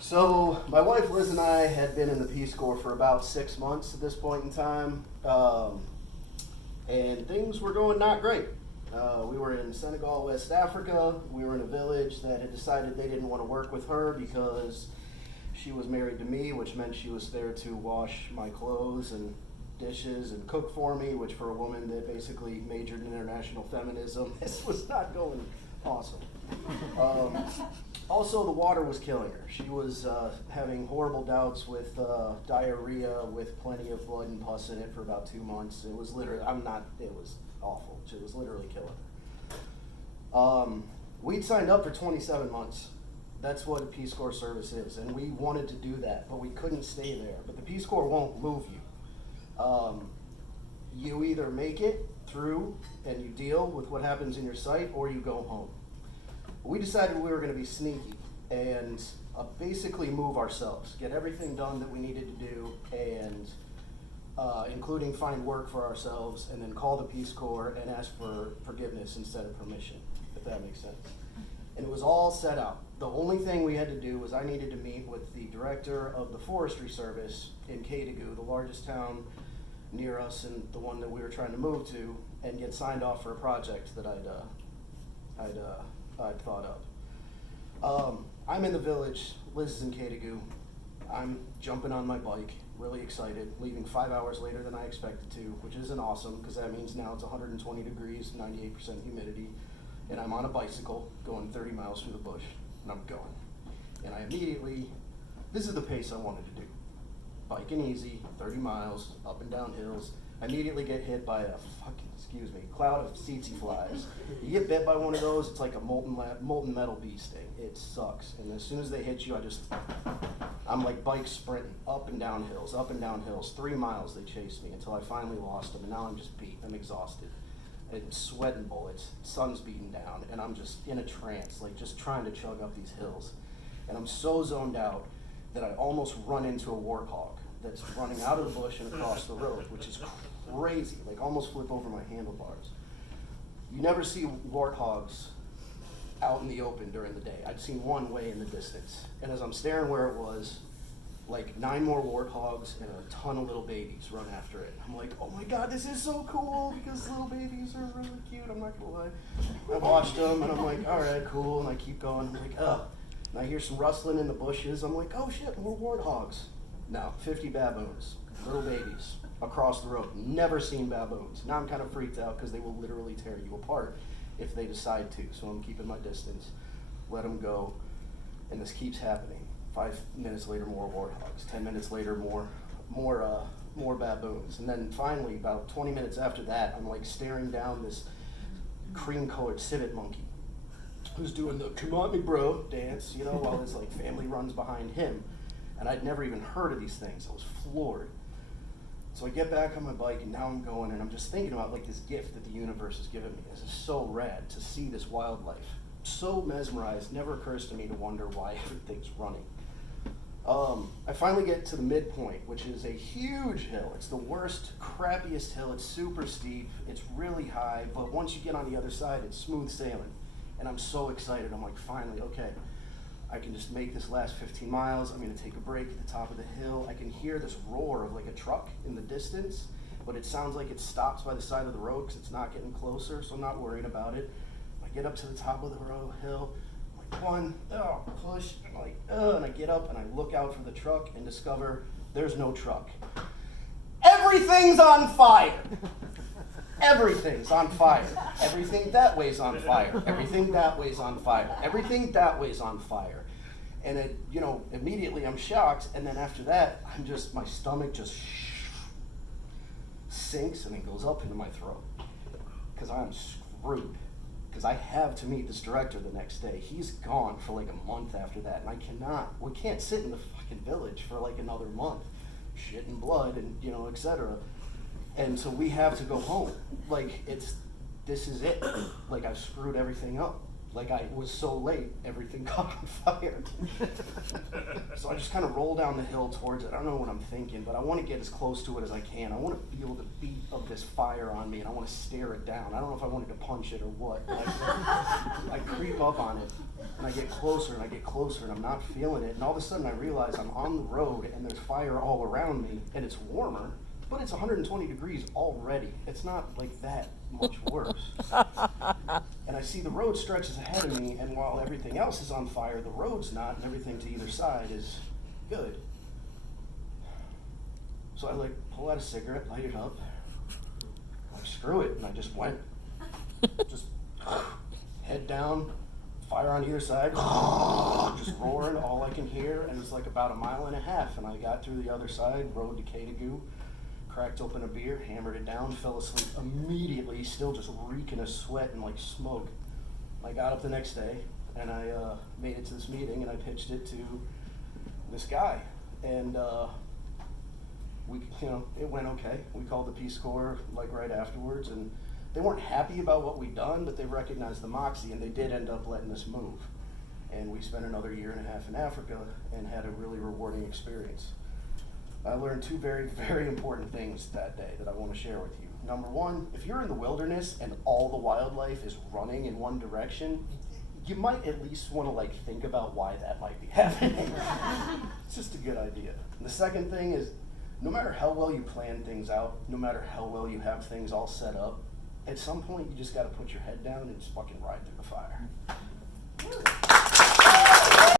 So my wife Liz and I had been in the Peace Corps for about 6 months at this point in time, and things were going not great. We were in Senegal, West Africa. We were in a village that had decided they didn't want to work with her because she was married to me, which meant she was there to wash my clothes and dishes and cook for me, which for a woman that basically majored in international feminism, this was not going awesome. Also, the water was killing her. She was having horrible bouts with diarrhea with plenty of blood and pus in it for about 2 months. It was literally, it was awful. It was literally killing her. We'd signed up for 27 months. That's what a Peace Corps service is, and we wanted to do that, but we couldn't stay there. But the Peace Corps won't move you. You either make it through and you deal with what happens in your site, or you go home. We decided we were going to be sneaky and basically move ourselves, get everything done that we needed to do, and including find work for ourselves, and then call the Peace Corps and ask for forgiveness instead of permission, if that makes sense. And it was all set out. The only thing we had to do was I needed to meet with the director of the Forestry Service in Kadagu, the largest town near us and the one that we were trying to move to, and get signed off for a project that I'd thought of. I'm in the village, Liz is in Kadagu. I'm jumping on my bike, really excited, leaving 5 hours later than I expected to, which isn't awesome because that means now it's 120 degrees, 98% humidity, and I'm on a bicycle going 30 miles through the bush, and I'm going. And I immediately, this is the pace I wanted to do. Biking easy, 30 miles, up and down hills. I immediately get hit by a cloud of tsetse flies. You get bit by one of those, it's like a molten metal bee sting. It sucks. And as soon as they hit you, I'm like bike sprinting up and down hills, 3 miles they chased me until I finally lost them. And now I'm just beat, I'm exhausted. It's sweating bullets, sun's beating down, and I'm just in a trance, like just trying to chug up these hills. And I'm so zoned out that I almost run into a warthog that's running out of the bush and across the road, which is crazy, like almost flip over my handlebars. You never see warthogs out in the open during the day. I'd seen one way in the distance. And as I'm staring where it was, like 9 more warthogs and a ton of little babies run after it. I'm like, oh my God, this is so cool because little babies are really cute, I'm not gonna lie. I watched them and I'm like, all right, cool, and I keep going. I'm like, ugh. And I hear some rustling in the bushes. I'm like, oh shit, more warthogs. No, 50 baboons, little babies, across the road. Never seen baboons. Now I'm kind of freaked out because they will literally tear you apart if they decide to. So I'm keeping my distance, let them go, and this keeps happening. 5 minutes later, more warthogs. 10 minutes later, more baboons. And then finally, about 20 minutes after that, I'm like staring down this cream-colored civet monkey who's doing the "come on me bro" dance, you know, while his like family runs behind him. And I'd never even heard of these things. I was floored. So I get back on my bike and now I'm going and I'm just thinking about like this gift that the universe has given me. This is so rad to see this wildlife. So mesmerized, never occurs to me to wonder why everything's running. I finally get to the midpoint, which is a huge hill. It's the worst, crappiest hill. It's super steep, it's really high, but once you get on the other side, it's smooth sailing. And I'm so excited. I'm like, finally, okay, I can just make this last 15 miles. I'm gonna take a break at the top of the hill. I can hear this roar of like a truck in the distance, but it sounds like it stops by the side of the road because it's not getting closer, so I'm not worried about it. I get up to the top of the hill, I'm like, push, and like, and I get up and I look out for the truck and discover there's no truck. Everything's on fire. Everything's on fire. Everything that way's on fire. Everything that way's on fire. Everything that way's on fire. And it, immediately I'm shocked, and then after that, my stomach just sinks and it goes up into my throat. Because I'm screwed. Because I have to meet this director the next day. He's gone for like a month after that, and we can't sit in the fucking village for like another month. Shit and blood and, etc. And so we have to go home. Like, this is it. Like, I've screwed everything up. Like, I was so late, everything caught on fire. So I just kind of roll down the hill towards it. I don't know what I'm thinking, but I want to get as close to it as I can. I want to feel the beat of this fire on me, and I want to stare it down. I don't know if I wanted to punch it or what. But I creep up on it, and I get closer, and I get closer, and I'm not feeling it. And all of a sudden I realize I'm on the road, and there's fire all around me, and it's warmer, but it's 120 degrees already. It's not like that much worse. And I see the road stretches ahead of me, and while everything else is on fire, the road's not, and everything to either side is good. So I pull out a cigarette, light it up, like screw it, and I just went. Just head down, fire on either side, just roaring, all I can hear, and it's like about 1.5 miles, and I got through the other side, rode to Katagoo, cracked open a beer, hammered it down, fell asleep immediately, still just reeking of sweat and like smoke. I got up the next day, and I made it to this meeting, and I pitched it to this guy, and it went okay. We called the Peace Corps like right afterwards, and they weren't happy about what we'd done, but they recognized the moxie, and they did end up letting us move. And we spent another 1.5 years in Africa and had a really rewarding experience. I learned 2 very, very important things that day that I want to share with you. Number 1, if you're in the wilderness and all the wildlife is running in one direction, you might at least want to think about why that might be happening. It's just a good idea. And the second thing is, no matter how well you plan things out, no matter how well you have things all set up, at some point you just got to put your head down and just fucking ride through the fire.